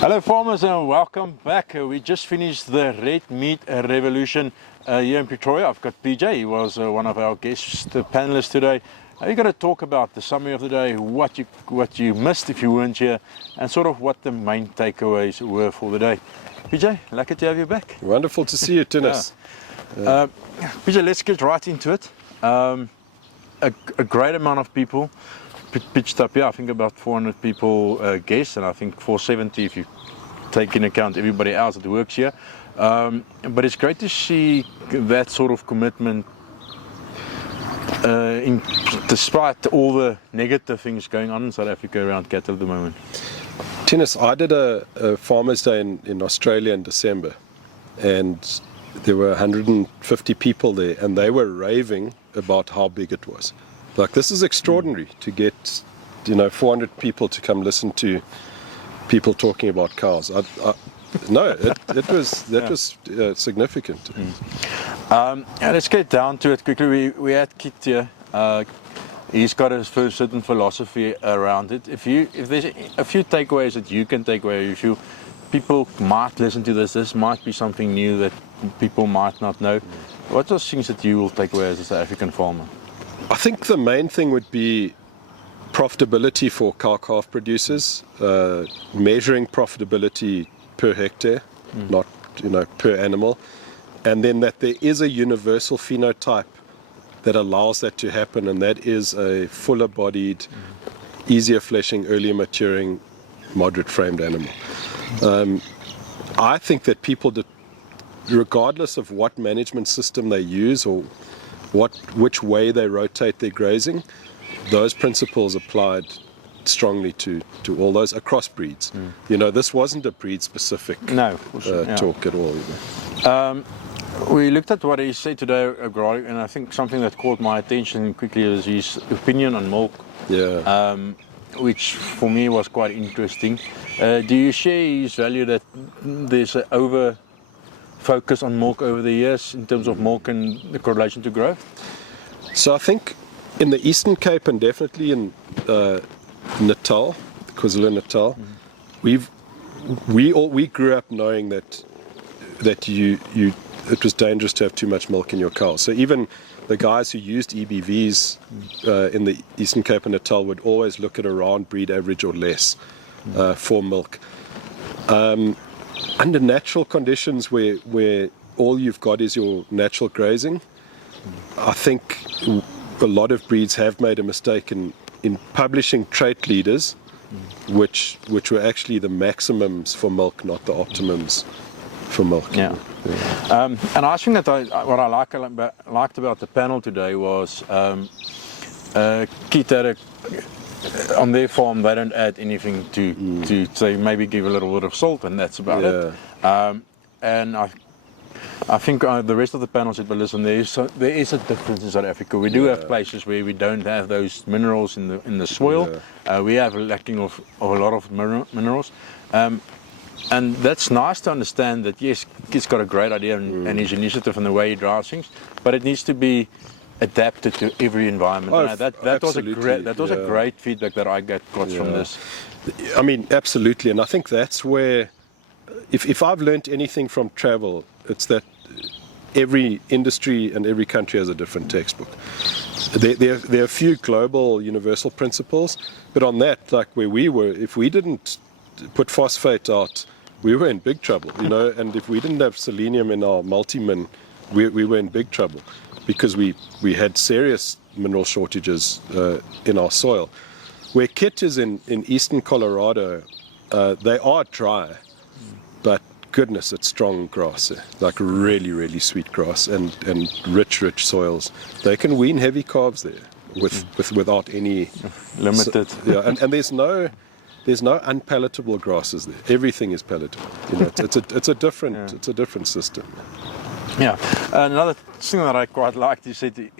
Hello farmers and welcome back. We just finished the red meat revolution here in Pretoria. I've got PJ, he was one of our guest panelists today. We're going to talk about the summary of the day, what you missed if you weren't here, and sort of what the main takeaways were for the day. PJ, lucky to have you back. Wonderful to see you, Tinus. PJ, let's get right into it. A great amount of people pitched up here. I think about 400 people guests, and I think 470 if you take into account everybody else that works here. But it's great to see that sort of commitment despite all the negative things going on in South Africa around cattle at the moment. Tinus, I did a Farmers' Day in Australia in December, and there were 150 people there, and they were raving about how big it was. Like, this is extraordinary to get, 400 people to come listen to people talking about cows. That was significant. Let's get down to it quickly. We had Kit here. He's got a certain philosophy around it. If there's a few takeaways that you can take away, people might listen to this might be something new that people might not know. What are things that you will take away as a South African farmer? I think the main thing would be profitability for cow-calf producers, measuring profitability per hectare, not per animal, and then that there is a universal phenotype that allows that to happen, and that is a fuller-bodied, easier fleshing, earlier maturing, moderate-framed animal. I think that people, regardless of what management system they use or which way they rotate their grazing, those principles applied strongly to all those across breeds. This wasn't a breed-specific talk at all. We looked at what he said today, and I think something that caught my attention quickly is his opinion on milk, which for me was quite interesting. Do you share his value that there's an over-focus on milk over the years in terms of milk and the correlation to growth? So I think in the Eastern Cape and definitely in Natal, KwaZulu-Natal, we grew up knowing that it was dangerous to have too much milk in your cow. So even the guys who used EBVs in the Eastern Cape and Natal would always look at around breed average or less for milk. Under natural conditions where all you've got is your natural grazing, I think a lot of breeds have made a mistake in publishing trait leaders, which were actually the maximums for milk, not the optimums for milk. Yeah. And I think that what I liked about the panel today was Kit had on their farm they don't add anything to say, maybe give a little bit of salt, and that's about it. And I think the rest of the panel said, but listen, there is a difference in South Africa. We do have places where we don't have those minerals in the soil. We have a lacking of a lot of minerals. And that's nice to understand that, yes, Kit's got a great idea and his initiative and the way he drives things, but it needs to be adapted to every environment. That was a great feedback that I got from this. I mean, absolutely, and I think that's where, if I've learned anything from travel, it's that every industry and every country has a different textbook. There are a few global universal principles, but on that, like where we were, if we didn't put phosphate out, we were in big trouble, and if we didn't have selenium in our multimin, we were in big trouble because we had serious mineral shortages in our soil. Where Kit is in eastern Colorado, they are dry, but goodness, it's strong grass, like really, really sweet grass and rich soils. They can wean heavy carbs there without any limited. And there's no unpalatable grasses there. Everything is palatable. It's a different system. Yeah. Another thing that I quite liked, you said,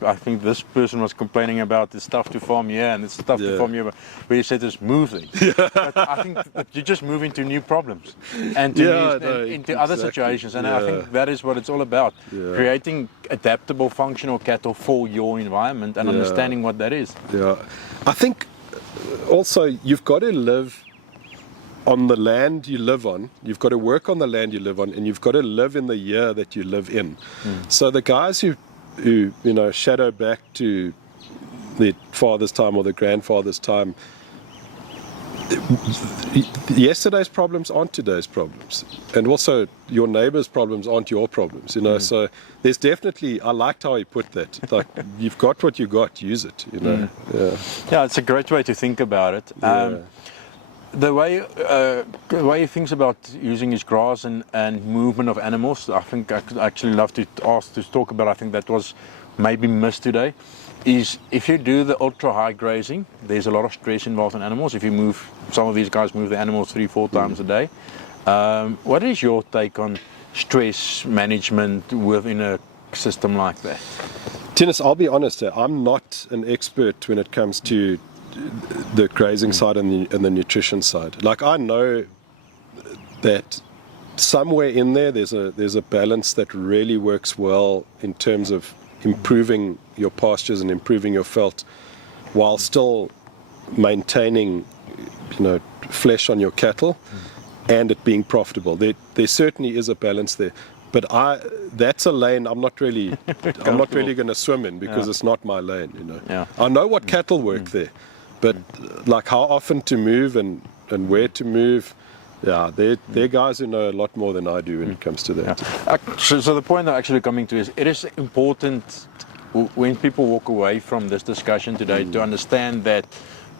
I think this person was complaining about the stuff to farm here and it's stuff to farm here, where you said it's moving. But I think that you just move into new problems and into other situations, and I think that is what it's all about, creating adaptable, functional cattle for your environment and understanding what that is. I think also you've got to live on the land you live on, you've got to work on the land you live on, and you've got to live in the year that you live in. So the guys who shadow back to their father's time or their grandfather's time, yesterday's problems aren't today's problems, and also your neighbor's problems aren't your problems, so there's definitely, I liked how he put that, like, you've got what you got, use it, Yeah, it's a great way to think about it. The way he thinks about using his grass and movement of animals, I think I could actually love to ask to talk about, I think that was maybe missed today, is if you do the ultra high grazing, there's a lot of stress involved in animals. If you move, some of these guys move the animals 3-4 times a day. What is your take on stress management within a system like that? Tinus, I'll be honest, I'm not an expert when it comes to the grazing side and the nutrition side. Like, I know that somewhere in there there's a balance that really works well in terms of improving your pastures and improving your veld while still maintaining flesh on your cattle and it being profitable. There certainly is a balance there, but that's a lane I'm not really going to swim in, because it's not my lane. I know what cattle work there, but like how often to move and where to move, they're guys who know a lot more than I do when it comes to that. So the point I'm actually coming to is, it is important when people walk away from this discussion today to understand that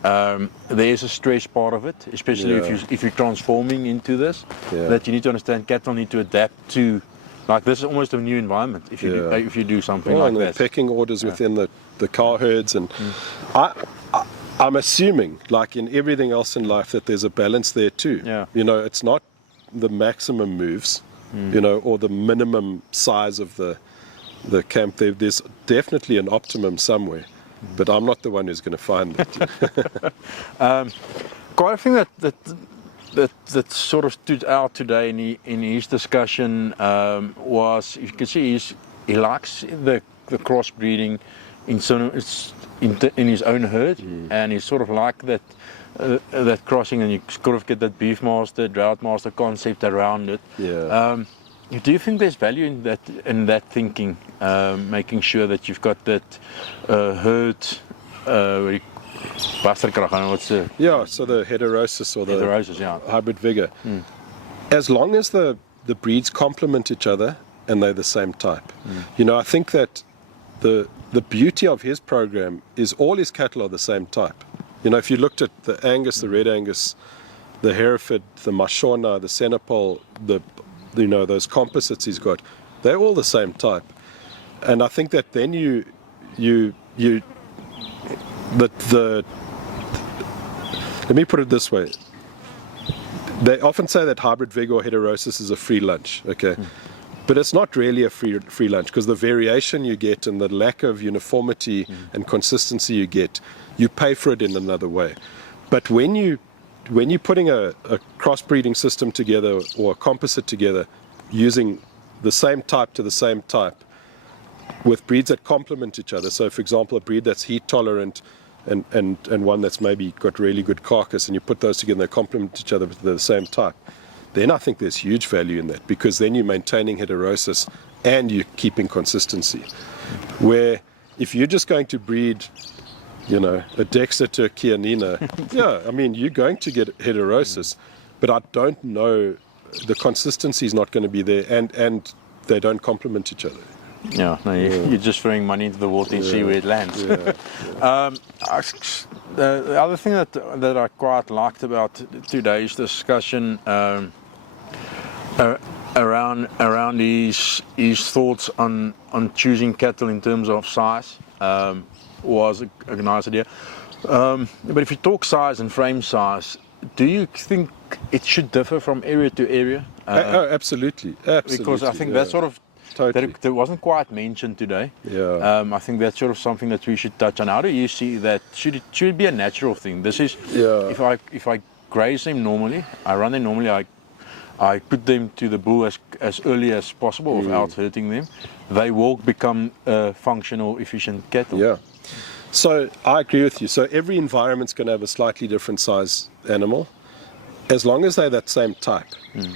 there is a stress part of it, especially if you're transforming into this, that you need to understand cattle need to adapt to, like, this is almost a new environment if you do something like that. Pecking orders within the cow herds, and I'm assuming, like in everything else in life, that there's a balance there too. It's not the maximum moves, or the minimum size of the camp. There's definitely an optimum somewhere, but I'm not the one who's going to find it. Quite a thing that sort of stood out today in his discussion was, you can see he likes the crossbreeding in his own herd, and he sort of like that crossing, and you sort of get that Beefmaster, Droughtmaster concept around it. Do you think there's value in that thinking, making sure that you've got that herd? So the heterosis or the hybrid vigor. As long as the breeds complement each other and they're the same type. I think that the beauty of his program is all his cattle are the same type. If you looked at the Angus, the Red Angus, the Hereford, the Mashona, the Senepal, those composites he's got, they're all the same type. And I think that then let me put it this way. They often say that hybrid vigor or heterosis is a free lunch, okay? But it's not really a free lunch, because the variation you get and the lack of uniformity and consistency you get, you pay for it in another way. But when you're putting a crossbreeding system together or a composite together, using the same type to the same type, with breeds that complement each other. So, for example, a breed that's heat tolerant and one that's maybe got really good carcass, and you put those together and they complement each other, but they're the same type, then I think there's huge value in that, because then you're maintaining heterosis and you're keeping consistency. Where if you're just going to breed, a Dexter to a Chianina, you're going to get heterosis, but I don't know, the consistency is not going to be there, and they don't complement each other. You're just throwing money into the water and see where it lands. The other thing that I quite liked about today's discussion around his thoughts on choosing cattle in terms of size was a nice idea. But if you talk size and frame size, do you think it should differ from area to area? Absolutely. Because I think that sort of Totally. That wasn't quite mentioned today. I think that's sort of something that we should touch on. How do you see that? Should it be a natural thing? This is if I graze them normally, I run them normally, I put them to the bull as early as possible without hurting them. They will become functional, efficient cattle. So I agree with you. So every environment's going to have a slightly different size animal. as long as they're that same type,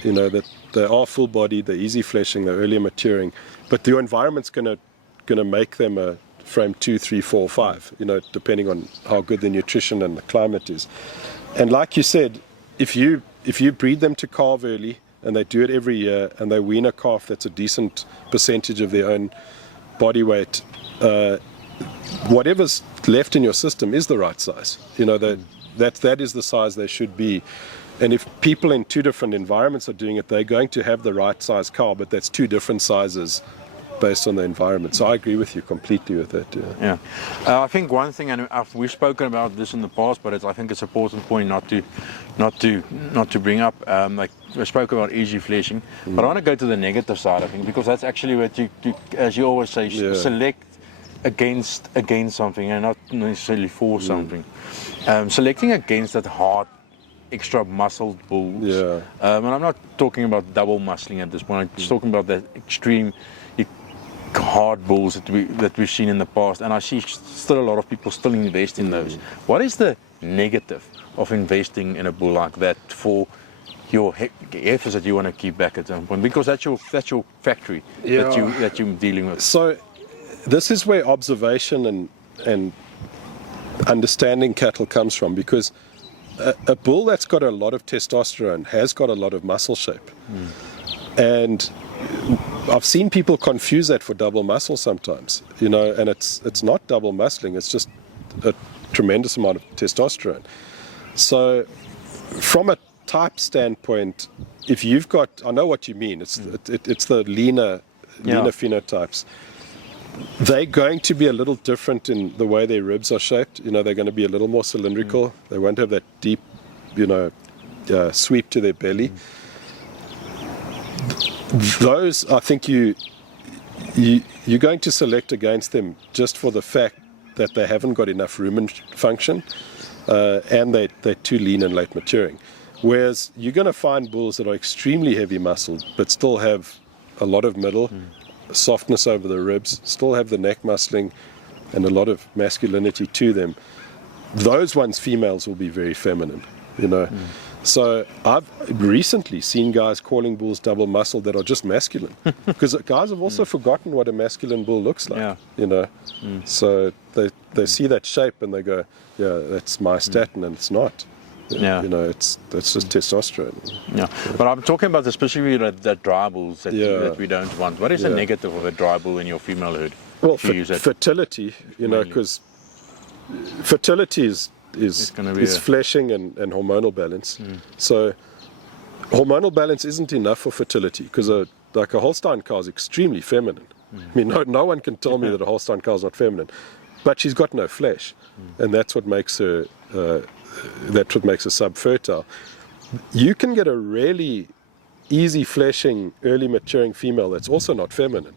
you know, that they are full bodied, they're easy fleshing, they're earlier maturing, but your environment's going to make them a frame 2, 3, 4, 5, you know, depending on how good the nutrition and the climate is. And like you said, if you breed them to calve early, and they do it every year, and they wean a calf that's a decent percentage of their own body weight, whatever's left in your system is the right size. You know, that is the size they should be. And if people in 2 different environments are doing it, they're going to have the right size cow, but that's 2 different sizes based on the environment. So I agree with you completely with that. Yeah. I think one thing, and we've spoken about this in the past, but I think it's an important point not to bring up. Like we spoke about easy fleshing, but I want to go to the negative side, I think, because that's actually what you as you always say, select against something and not necessarily for something. Selecting against that hard, extra muscled bulls. And I'm not talking about double muscling at this point. I'm just talking about that extreme hard bulls that we've seen in the past, and I see still a lot of people still invest in those. What is the negative of investing in a bull like that for your heifers that you want to keep back at some point? Because that's your factory that you're dealing with. So this is where observation and understanding cattle comes from, because a bull that's got a lot of testosterone has got a lot of muscle shape. And I've seen people confuse that for double muscle sometimes, you know, and it's not double muscling, it's just a tremendous amount of testosterone. So from a type standpoint, if you've got, I know what you mean, it's the leaner phenotypes. They're going to be a little different in the way their ribs are shaped. You know, they're going to be a little more cylindrical. They won't have that deep, you know, sweep to their belly. Those, I think you're going to select against them just for the fact that they haven't got enough rumen function, and they're too lean and late maturing. Whereas you're going to find bulls that are extremely heavy muscled but still have a lot of middle, softness over the ribs, still have the neck muscling and a lot of masculinity to them. Those ones, females, will be very feminine, you know. So I've recently seen guys calling bulls double muscle that are just masculine, because guys have also forgotten what a masculine bull looks like, you know. So they see that shape and they go, yeah, that's my statin, and it's not. You know, that's just testosterone. But I'm talking about specifically that dry bulls that we don't want. What is the negative of a dry bull in your female herd? Well, fertility, you know, because fertility is fleshing and hormonal balance. So hormonal balance isn't enough for fertility, because a Holstein cow is extremely feminine. I mean, no one can tell me that a Holstein cow is not feminine, but she's got no flesh, and that's what makes her subfertile. You can get a really easy fleshing, early maturing female that's also not feminine.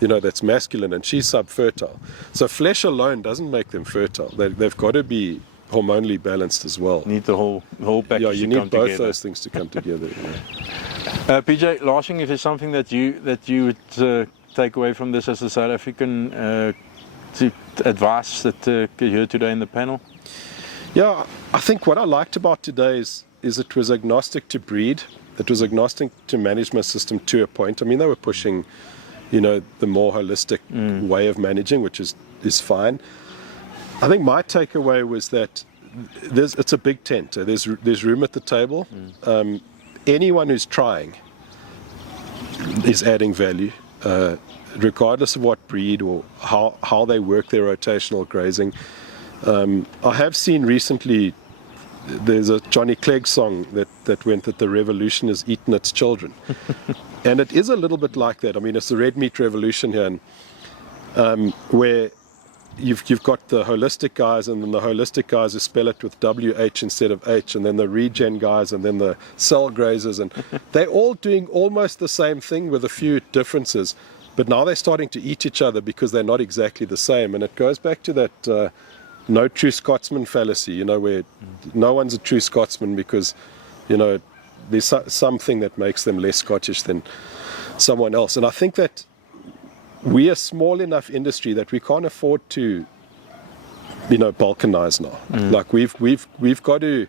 You know, that's masculine, and she's subfertile. So flesh alone doesn't make them fertile. They've got to be hormonally balanced as well. Need the whole package. Yeah, you need both together. those things to come together. PJ, last thing, if there's something that you would take away from this as a South African advice that you heard today in the panel? Yeah, I think what I liked about today is it was agnostic to breed. It was agnostic to management system to a point. I mean, they were pushing, you know, the more holistic way of managing, which is fine. I think my takeaway was that it's a big tent. There's room at the table. Anyone who's trying is adding value, regardless of what breed or how they work their rotational grazing. I have seen recently, there's a Johnny Clegg song that went that the revolution has eaten its children. And it is a little bit like that. I mean, it's the red meat revolution here, and, where you've got the holistic guys, and then the holistic guys who spell it with WH instead of H, and then the regen guys, and then the cell grazers, and they're all doing almost the same thing with a few differences. But now they're starting to eat each other because they're not exactly the same. And it goes back to that no true Scotsman fallacy, you know, where no one's a true Scotsman because, you know, there's something that makes them less Scottish than someone else. And I think that we're a small enough industry that we can't afford to, you know, balkanize now. Like we've got to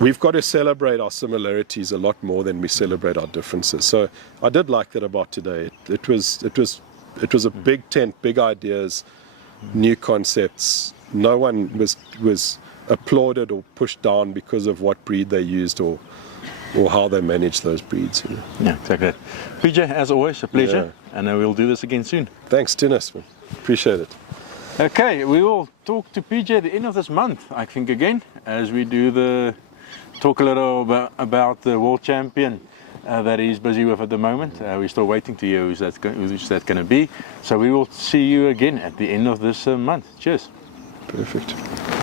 we've got to celebrate our similarities a lot more than we celebrate our differences. So I did like that about today. It was a big tent, big ideas, new concepts. No one was applauded or pushed down because of what breed they used or how they managed those breeds. You know. Yeah, exactly. PJ, as always, a pleasure, and we'll do this again soon. Thanks, Tinus. Appreciate it. Okay, we will talk to PJ at the end of this month, I think, again, as we do talk a little about the world champion that he's busy with at the moment. We're still waiting to hear who's that's going to be. So we will see you again at the end of this month. Cheers. Perfect.